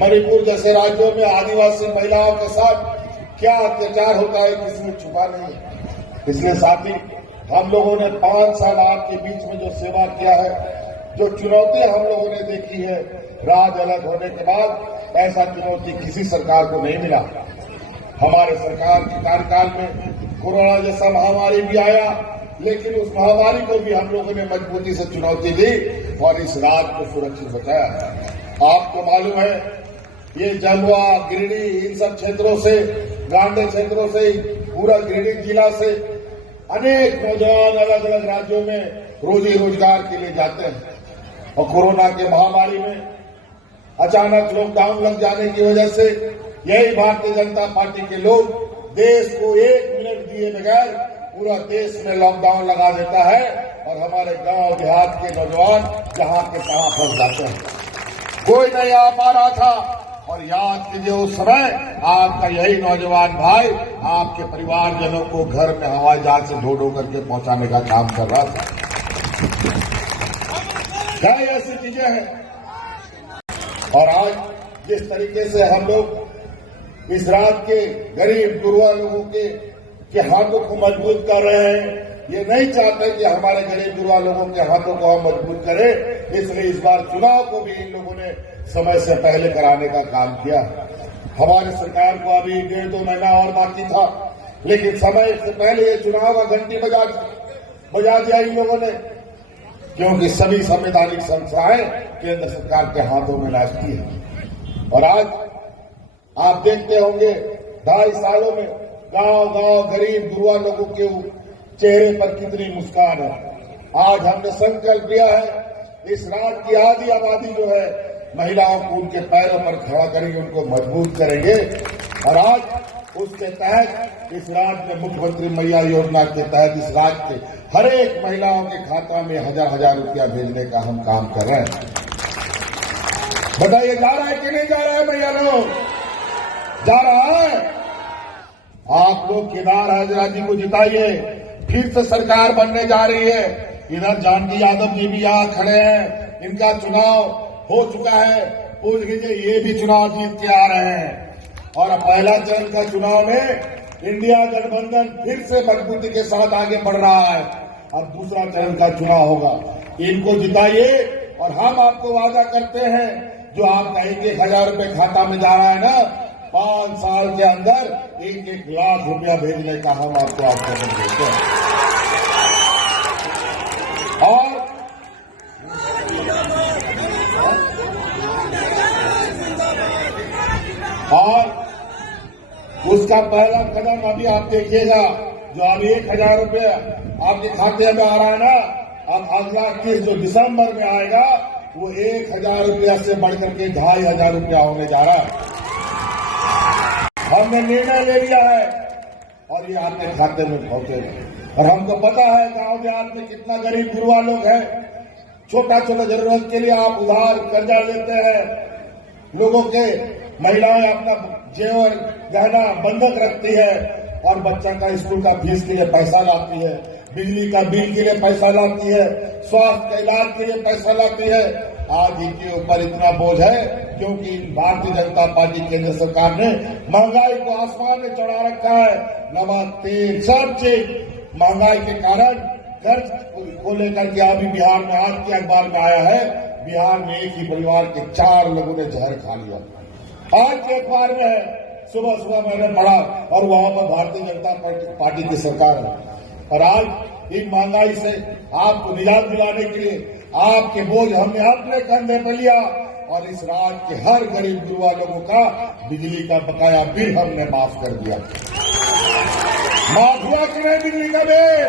मणिपुर जैसे राज्यों में आदिवासी महिलाओं के साथ क्या अत्याचार होता है किसी ने छुपा नहीं है। इसलिए साथी, हम लोगों ने 5 साल आपके बीच में जो सेवा किया है, जो चुनौतियां हम लोगों ने देखी है, राज्य अलग होने के बाद ऐसा चुनौती किसी सरकार को नहीं मिला। हमारे सरकार के कार्यकाल में कोरोना जैसा महामारी भी आया, लेकिन उस महामारी को भी हम लोगों ने मजबूती से चुनौती दी और इस राज्य को सुरक्षित बचाया। आपको मालूम है, ये जमुआ, गिरिडीह, इन सब क्षेत्रों से, गांधी क्षेत्रों से, पूरा गिरिडीह जिला से अनेक नौजवान अलग अलग राज्यों में रोजी रोजगार के लिए जाते हैं। और कोरोना के महामारी में अचानक लॉकडाउन लग जाने की वजह से यही भारतीय जनता पार्टी के लोग देश को 1 मिनट दिए बगैर पूरा देश में लॉकडाउन लगा देता है और हमारे गांव देहात के नौजवान जहां के तहां फंस जाते हैं। कोई नहीं आ पा रहा था और याद कीजिए, उस समय आपका यही नौजवान भाई आपके परिवारजनों को घर में हवाई जहाज से ढो ढो करके पहुंचाने का काम कर रहा था। क्या ऐसी चीजें हैं। और आज जिस तरीके से हम लोग इस राज्य के गरीब गुरुआ लोगों के हाथों को मजबूत कर रहे हैं, ये नहीं चाहते कि हमारे गरीब गुरुआ लोगों के हाथों को हम मजबूत करें, इसलिए इस बार चुनाव को भी इन लोगों ने समय से पहले कराने का काम किया। हमारी सरकार को अभी 1.5-2 महीना और बाकी था, लेकिन समय से पहले ये चुनाव का घंटी बजा दिया इन लोगों ने, क्योंकि सभी संवैधानिक संस्थाएं केंद्र सरकार के हाथों में नाचती है। और आज आप देखते होंगे 2.5 सालों में गांव-गांव गरीब गुरुआ लोगों के चेहरे पर कितनी मुस्कान है। आज हमने संकल्प लिया है, इस राज्य की आधी आबादी जो है महिलाओं को उनके पैरों पर खड़ा करेंगे, उनको मजबूत करेंगे। और आज उसके तहत इस राज्य में मुख्यमंत्री मैया योजना के तहत इस राज्य के हर एक महिलाओं के खाता में 1000-1000 रुपया भेजने का हम काम कर रहे हैं। बताइए, जा रहा है कि नहीं जा रहा है भैया लोग? जा रहा है। आप लोग केदार हैदराबाद जी को जिताइए, फिर से सरकार बनने जा रही है। इधर जानकी यादव जी भी यहाँ खड़े हैं, इनका चुनाव हो चुका है, पूछ लीजिए, ये भी चुनाव जीत के आ रहे हैं। और पहला चरण का चुनाव में इंडिया गठबंधन फिर से मजबूती के साथ आगे बढ़ रहा है। अब दूसरा चरण का चुनाव होगा, इनको जिताइए और हम आपको वादा करते हैं, जो आप कहेंगे 1000 रुपये खाता में जा रहा है ना, 5 साल के अंदर 1-1 लाख रुपया भेजने का हम आपको आश्वासन देते हैं। और उसका पहला कदम अभी आप देखिएगा, जो अभी 1000 रुपये आपके खाते में आ रहा है ना, अब अगला किस्त जो दिसंबर में आएगा वो 1000 रुपया से बढ़कर के 2500 रुपया होने जा रहा है। हमने निर्णय ले लिया है और ये आपके खाते में पहुंचेगा। और हमको पता है गांव देहात में कितना गरीब गुरुआ लोग हैं, छोटा छोटा जरूरत के लिए आप उधार कर्जा लेते हैं, लोगों के महिलाएं अपना जेवर गहना बंधक रखती है और बच्चा का स्कूल का फीस के लिए पैसा लाती है, बिजली का बिल के लिए पैसा लाती है, स्वास्थ्य के इलाज के लिए पैसा लाती है। आज इनके ऊपर इतना बोझ है क्योंकि भारतीय जनता पार्टी केंद्र सरकार ने महंगाई को आसमान में चढ़ा रखा है। नमक, तेल, सब चीज महंगाई के कारण कर्ज को लेकर के अभी बिहार में आज के अखबार में आया है, बिहार में एक ही परिवार के 4 लोगों ने जहर खा लिया। आज के अखबार में है, सुबह सुबह मैंने पढ़ा और वहां पर भारतीय जनता पार्टी की सरकार है। और आज इन महंगाई से आपको निजात दिलाने के लिए आपके बोझ हमने अपने कंधे पर लिया और इस राज्य के हर गरीब गुरुआ लोगों का बिजली का बकाया बिल हमने माफ कर दिया। माफ हुआ कि नहीं बिजली का बिल?